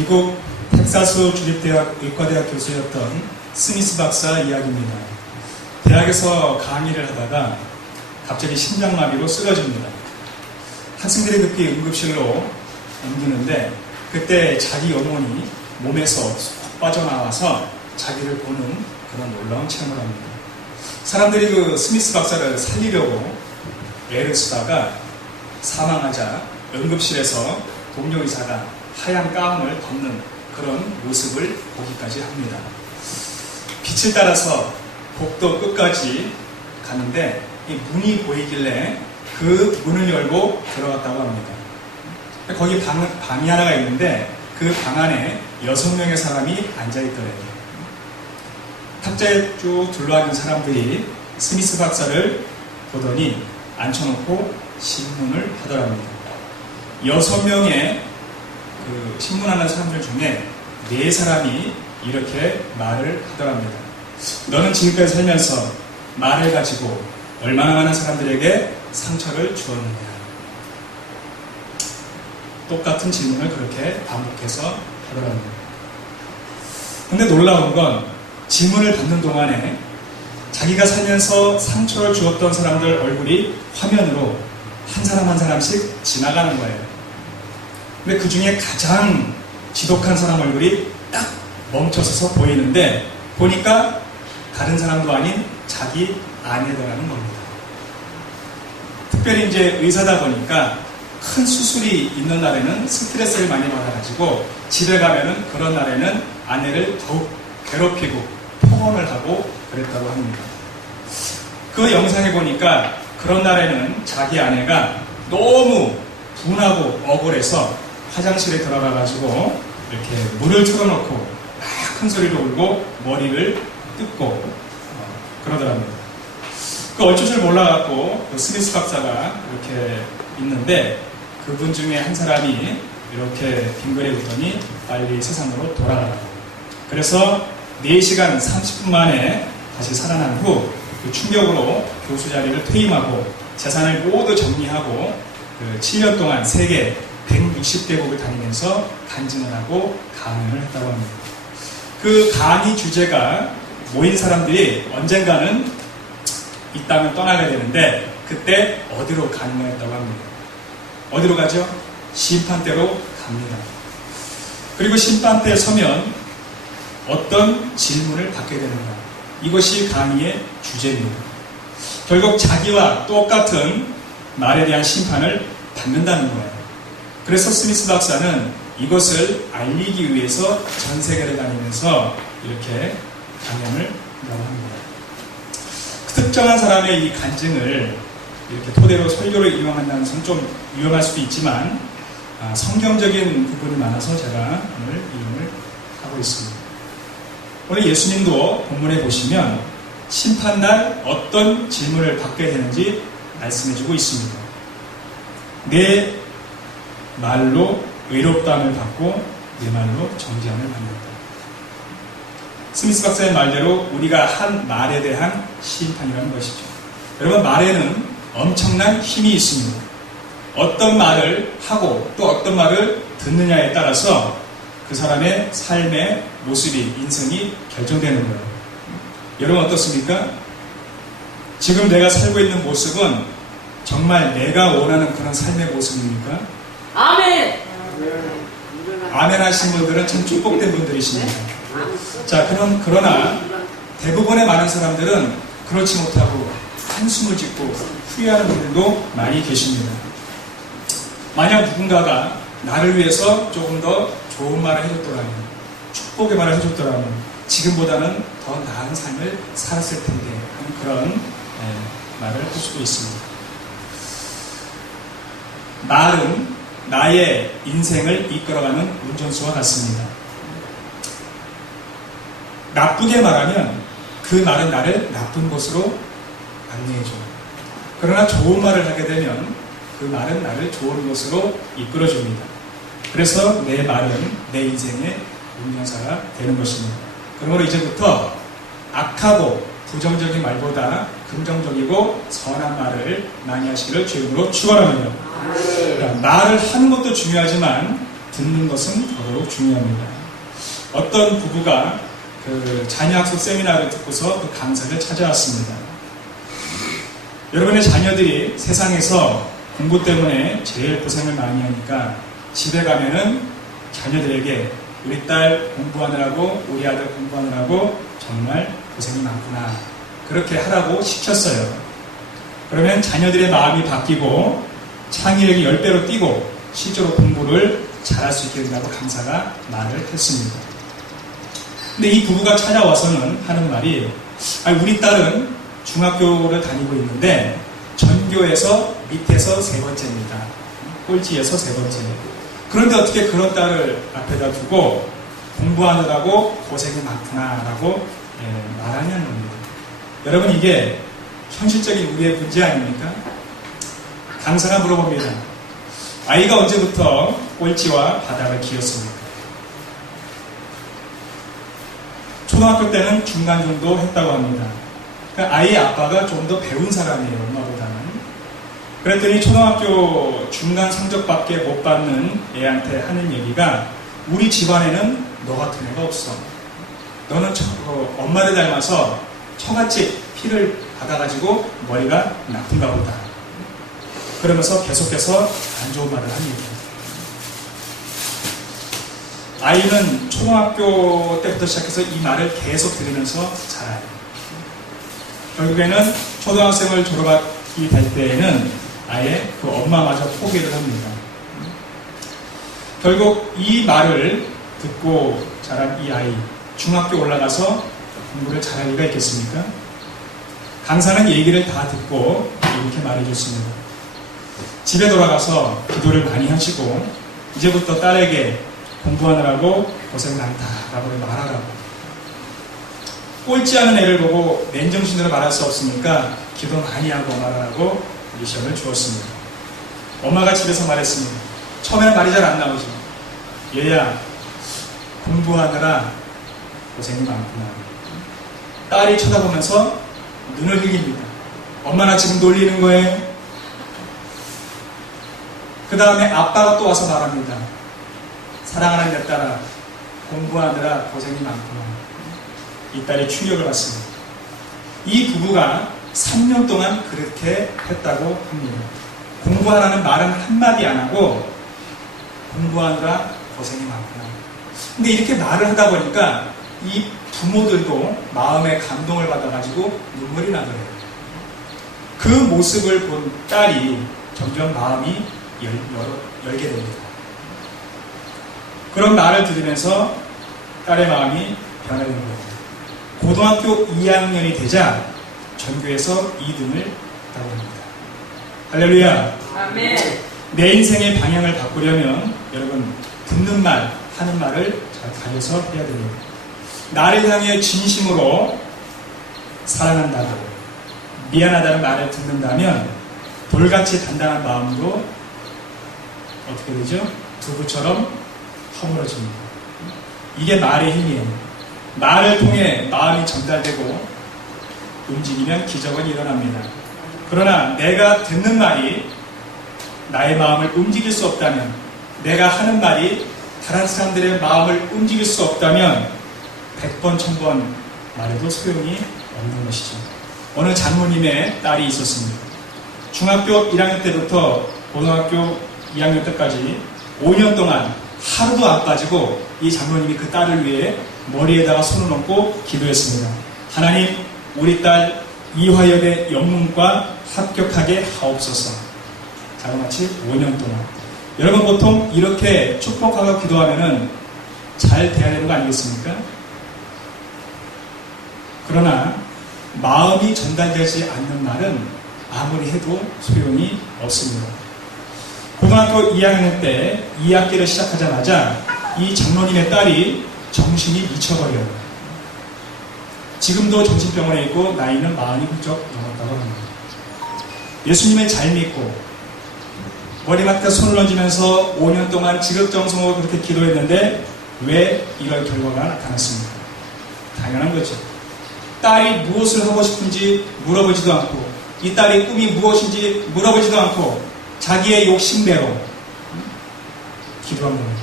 미국 텍사스 주립대학 의과대학 교수였던 스미스 박사 이야기입니다. 대학에서 강의를 하다가 갑자기 심장마비로 쓰러집니다. 학생들이 급히 응급실로 옮기는데 그때 자기 영혼이 몸에서 쏙 빠져나와서 자기를 보는 그런 놀라운 체험을 합니다. 사람들이 그 스미스 박사를 살리려고 애를 쓰다가 사망하자 응급실에서 동료 의사가 하얀 가운을 덮는 그런 모습을 보기까지 합니다. 빛을 따라서 복도 끝까지 가는데 이 문이 보이길래 그 문을 열고 들어갔다고 합니다. 거기 방이 하나가 있는데 그 방 안에 6명의 사람이 앉아있더래요. 탁자에 쭉 둘러앉은 사람들이 스미스 박사를 보더니 앉혀놓고 신문을 하더랍니다. 6명의 그 신문하는 사람들 중에 4사람이 이렇게 말을 하더랍니다. 너는 지금까지 살면서 말을 가지고 얼마나 많은 사람들에게 상처를 주었느냐. 똑같은 질문을 그렇게 반복해서 하더랍니다. 근데 놀라운 건 질문을 받는 동안에 자기가 살면서 상처를 주었던 사람들 얼굴이 화면으로 한 사람 한 사람씩 지나가는 거예요. 근데 그 중에 가장 지독한 사람 얼굴이 딱 멈춰서서 보이는데 보니까 다른 사람도 아닌 자기 아내더라는 겁니다. 특별히 이제 의사다 보니까 큰 수술이 있는 날에는 스트레스를 많이 받아가지고 집에 가면은 그런 날에는 아내를 더욱 괴롭히고 폭언을 하고 그랬다고 합니다. 그 영상에 보니까 그런 날에는 자기 아내가 너무 분하고 억울해서 화장실에 들어가가지고 이렇게 물을 틀어놓고 막 큰 소리로 울고 머리를 뜯고 그러더랍니다. 그 어쩔 줄 몰라갖고 그 스미스 박사가 이렇게 있는데 그분 중에 한 사람이 이렇게 빙그레 웃더니 빨리 세상으로 돌아가라고. 그래서 4시간 30분 만에 다시 살아난 후 그 충격으로 교수 자리를 퇴임하고 재산을 모두 정리하고 그 7년 동안 세계 160개국을 다니면서 간증을 하고 강연을 했다고 합니다. 그 강의 주제가 모인 사람들이 언젠가는 이 땅을 떠나게 되는데 그때 어디로 가능했다고 합니다. 어디로 가죠? 심판대로 갑니다. 그리고 심판대에 서면 어떤 질문을 받게 되는가? 이것이 강의의 주제입니다. 결국 자기와 똑같은 말에 대한 심판을 받는다는 거예요. 그래서 스미스 박사는 이것을 알리기 위해서 전 세계를 다니면서 이렇게 강연을 한다고 합니다. 특정한 사람의 이 간증을 이렇게 토대로 설교를 이용한다는 것은 좀 위험할 수도 있지만 성경적인 부분이 많아서 제가 오늘 이용을 하고 있습니다. 오늘 예수님도 본문에 보시면 심판날 어떤 질문을 받게 되는지 말씀해주고 있습니다. 내 말로 의롭다함을 받고 내 말로 정죄함을 받는다. 스미스 박사의 말대로 우리가 한 말에 대한 심판이라는 것이죠. 여러분, 말에는 엄청난 힘이 있습니다. 어떤 말을 하고 또 어떤 말을 듣느냐에 따라서 그 사람의 삶의 모습이, 인생이 결정되는 거예요. 여러분 어떻습니까? 지금 내가 살고 있는 모습은 정말 내가 원하는 그런 삶의 모습입니까? 아멘! 아멘 하신 분들은 참 축복된 분들이십니다. 자, 그러나 대부분의 많은 사람들은 그렇지 못하고 한숨을 짓고 후회하는 분들도 많이 계십니다. 만약 누군가가 나를 위해서 조금 더 좋은 말을 해줬더라면, 축복의 말을 해줬더라면 지금보다는 더 나은 삶을 살았을 텐데 하는 그런 말을 할 수도 있습니다. 말은 나의 인생을 이끌어가는 운전수와 같습니다. 나쁘게 말하면 그 말은 나를 나쁜 곳으로 안내해줘요. 그러나 좋은 말을 하게 되면 그 말은 나를 좋은 곳으로 이끌어줍니다. 그래서 내 말은 내 인생의 운전사가 되는 것입니다. 그러므로 이제부터 악하고 부정적인 말보다 긍정적이고 선한 말을 많이 하시기를 주님으로 축원합니다. 말을 하는 것도 중요하지만 듣는 것은 더더욱 중요합니다. 어떤 부부가 그 자녀학습 세미나를 듣고서 그 강사를 찾아왔습니다. 여러분의 자녀들이 세상에서 공부 때문에 제일 고생을 많이 하니까 집에 가면은 자녀들에게 우리 딸 공부하느라고, 우리 아들 공부하느라고 정말 고생이 많구나, 그렇게 하라고 시켰어요. 그러면 자녀들의 마음이 바뀌고 창의력이 10배로 뛰고 실제로 공부를 잘할 수 있게 된다고 강사가 말을 했습니다. 근데 이 부부가 찾아와서는 하는 말이, 우리 딸은 중학교를 다니고 있는데 전교에서 밑에서 3번째입니다. 꼴찌에서 3번째. 그런데 어떻게 그런 딸을 앞에다 두고 공부하느라고 고생이 많구나라고 말하냐는 겁니다. 여러분, 이게 현실적인 우리의 문제 아닙니까? 강사가 물어봅니다. 아이가 언제부터 꼴찌와 바닥을 기었습니까? 초등학교 때는 중간 정도 했다고 합니다. 그러니까 아이의 아빠가 좀 더 배운 사람이에요, 엄마보다는. 그랬더니 초등학교 중간 성적밖에 못 받는 애한테 하는 얘기가, 우리 집안에는 너 같은 애가 없어. 너는 엄마를 닮아서 처갓집 피를 받아가지고 머리가 나쁜가 보다. 그러면서 계속해서 안 좋은 말을 합니다. 아이는 초등학교 때부터 시작해서 이 말을 계속 들으면서 자라요. 결국에는 초등학생을 졸업하게 될 때에는 아예 그 엄마마저 포기를 합니다. 결국 이 말을 듣고 자란 이 아이, 중학교 올라가서 공부를 잘할 리가 있겠습니까? 강사는 얘기를 다 듣고 이렇게 말해줬습니다. 집에 돌아가서 기도를 많이 하시고 이제부터 딸에게 공부하느라고 고생 많다라고 말하라고. 꼴찌하는 애를 보고 맨정신으로 말할 수 없으니까 기도 많이 하고 말하라고 미션을 주었습니다. 엄마가 집에서 말했습니다. 처음에는 말이 잘 안 나오죠. 얘야, 공부하느라 고생이 많구나. 딸이 쳐다보면서 눈을 흘립니다. 엄마, 나 지금 놀리는 거예요? 그 다음에 아빠가 또 와서 말합니다. 사랑하는 내 딸아, 공부하느라 고생이 많구나. 이 딸이 충격을 받습니다. 이 부부가 3년 동안 그렇게 했다고 합니다. 공부하라는 말은 한마디 안 하고 공부하느라 고생이 많구나. 근데 이렇게 말을 하다 보니까 이 부모들도 마음에 감동을 받아가지고 눈물이 나더래요. 그 모습을 본 딸이 점점 마음이 열게 됩니다. 그런 말을 들으면서 딸의 마음이 변하게 된 겁니다. 고등학교 2학년이 되자 전교에서 2등을 따고 합니다. 할렐루야. 아멘. 내 인생의 방향을 바꾸려면 여러분, 듣는 말, 하는 말을 잘 가려서 해야 됩니다. 나를 향해 진심으로 사랑한다고, 미안하다는 말을 듣는다면 돌같이 단단한 마음도 어떻게 되죠? 두부처럼 허물어집니다. 이게 말의 힘이에요. 말을 통해 마음이 전달되고 움직이면 기적은 일어납니다. 그러나 내가 듣는 말이 나의 마음을 움직일 수 없다면, 내가 하는 말이 다른 사람들의 마음을 움직일 수 없다면 100번, 1000번 말해도 소용이 없는 것이죠. 어느 장모님의 딸이 있었습니다. 중학교 1학년 때부터 고등학교 2학년 때까지 5년 동안 하루도 안 빠지고 이 장로님이 그 딸을 위해 머리에다가 손을 얹고 기도했습니다. 하나님, 우리 딸 이화여대 영문과 합격하게 하옵소서. 자그마치 5년 동안. 여러분, 보통 이렇게 축복하고 기도하면은 잘 돼야 되는 거 아니겠습니까? 그러나 마음이 전달되지 않는 말은 아무리 해도 소용이 없습니다. 고등학교 2학년 때 2학기를 시작하자마자 이 장로님의 딸이 정신이 미쳐버려요. 지금도 정신병원에 있고 나이는 40이 훌쩍 넘었다고 합니다. 예수님을 잘 믿고 머리맡에 손을 얹으면서 5년 동안 지극정성으로 그렇게 기도했는데 왜 이런 결과가 나타났습니까? 당연한 거죠. 딸이 무엇을 하고 싶은지 물어보지도 않고, 이 딸의 꿈이 무엇인지 물어보지도 않고 자기의 욕심대로 기도한 겁니다.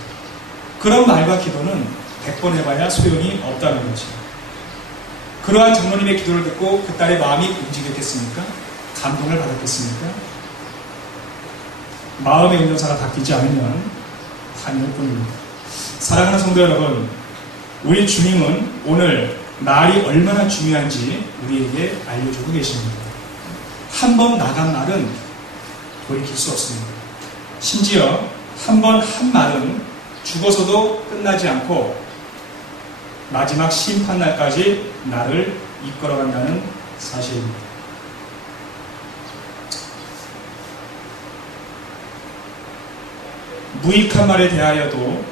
그런 말과 기도는 100번 해봐야 소용이 없다는 거죠. 그러한 장로님의 기도를 듣고 그 딸의 마음이 움직였겠습니까? 감동을 받았겠습니까? 마음의 운전사가 바뀌지 않으면 한일 뿐입니다. 사랑하는 성도 여러분, 우리 주님은 오늘 말이 얼마나 중요한지 우리에게 알려주고 계십니다. 한 번 나간 말은 돌이킬 수 없습니다. 심지어 한 번 한 말은 죽어서도 끝나지 않고 마지막 심판날까지 나를 이끌어간다는 사실입니다. 무익한 말에 대하여도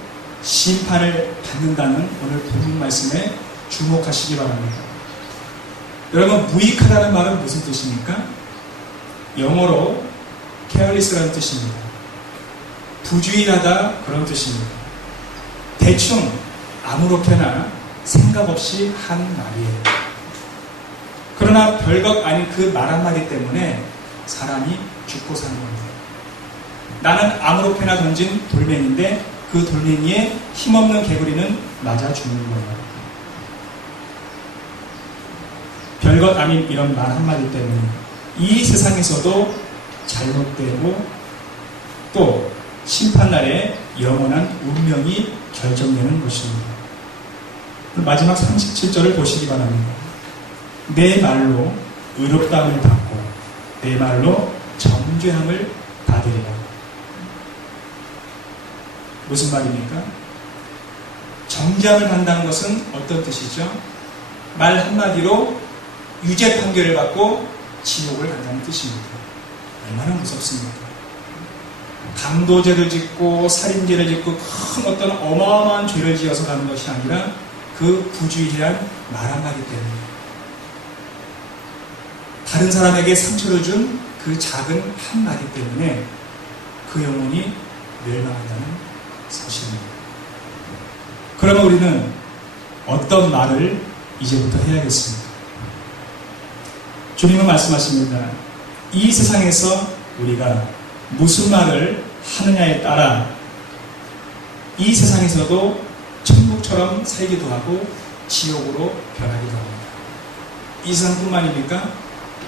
심판을 받는다는 오늘 본문 말씀에 주목하시기 바랍니다. 여러분, 무익하다는 말은 무슨 뜻입니까? 영어로 careless라는 뜻입니다. 부주의하다 그런 뜻입니다. 대충 아무렇게나 생각 없이 한 말이에요. 그러나 별것 아닌 그 말 한마디 때문에 사람이 죽고 사는 겁니다. 나는 아무렇게나 던진 돌멩이인데 그 돌멩이에 힘없는 개구리는 맞아 죽는 거예요. 별것 아닌 이런 말 한마디 때문에 이 세상에서도 잘못되고 또 심판날에 영원한 운명이 결정되는 것입니다. 마지막 37절을 보시기 바랍니다. 내 말로 의롭다함을 받고 내 말로 정죄함을 받으리라. 무슨 말입니까? 정죄함을 받는다는 것은 어떤 뜻이죠? 말 한마디로 유죄 판결을 받고 지옥을 간다는 뜻입니다. 얼마나 무섭습니까? 강도죄를 짓고 살인죄를 짓고 큰 어떤 어마어마한 죄를 지어서 가는 것이 아니라 그 부주의한 말 한마디 때문에 다른 사람에게 상처를 준 그 작은 한마디 때문에 그 영혼이 멸망한다는 사실입니다. 그러면 우리는 어떤 말을 이제부터 해야겠습니까? 주님은 말씀하십니다. 이 세상에서 우리가 무슨 말을 하느냐에 따라 이 세상에서도 천국처럼 살기도 하고 지옥으로 변하기도 합니다. 이 세상뿐만입니까?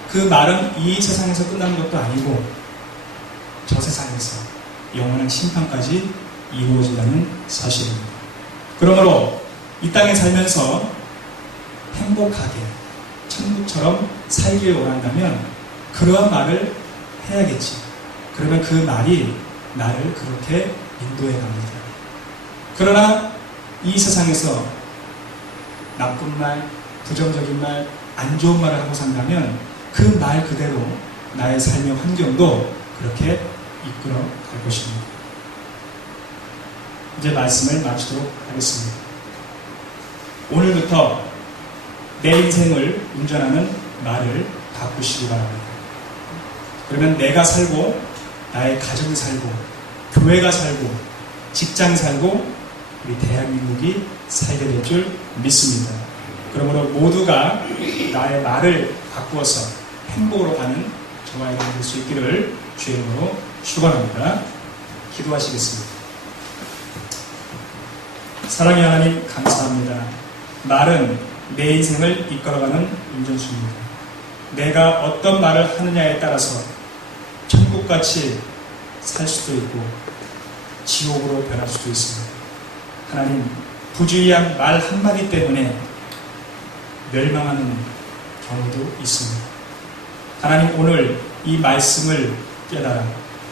그 말은 이 세상에서 끝나는 것도 아니고 저 세상에서 영원한 심판까지 이루어진다는 사실입니다. 그러므로 이 땅에 살면서 행복하게 천국처럼 살길 원한다면 그러한 말을 해야겠지. 그러면 그 말이 나를 그렇게 인도해 갑니다. 그러나 이 세상에서 나쁜 말, 부정적인 말, 안 좋은 말을 하고 산다면 그 말 그대로 나의 삶의 환경도 그렇게 이끌어 갈 것입니다. 이제 말씀을 마치도록 하겠습니다. 오늘부터 내 인생을 운전하는 말을 바꾸시기 바랍니다. 그러면 내가 살고 나의 가정이 살고 교회가 살고 직장이 살고 우리 대한민국이 살게 될 줄 믿습니다. 그러므로 모두가 나의 말을 바꾸어서 행복으로 가는 저와 여러분 될 수 있기를 주의 이름으로 축원합니다. 기도하시겠습니다. 사랑의 하나님 감사합니다. 말은 내 인생을 이끌어가는 운전수입니다. 내가 어떤 말을 하느냐에 따라서 천국같이 살 수도 있고 지옥으로 변할 수도 있습니다. 하나님, 부주의한 말 한마디 때문에 멸망하는 경우도 있습니다. 하나님, 오늘 이 말씀을 깨달아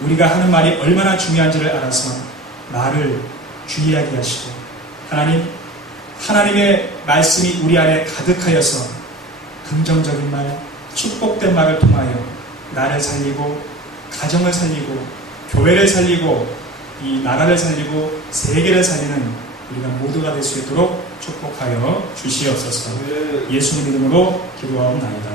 우리가 하는 말이 얼마나 중요한지를 알아서 말을 주의하게 하시고 하나님, 하나님의 말씀이 우리 안에 가득하여서 긍정적인 말, 축복된 말을 통하여 나를 살리고 가정을 살리고 교회를 살리고 이 나라를 살리고 세계를 살리는 우리가 모두가 될 수 있도록 축복하여 주시옵소서. 예수님 이름으로 기도하옵나이다.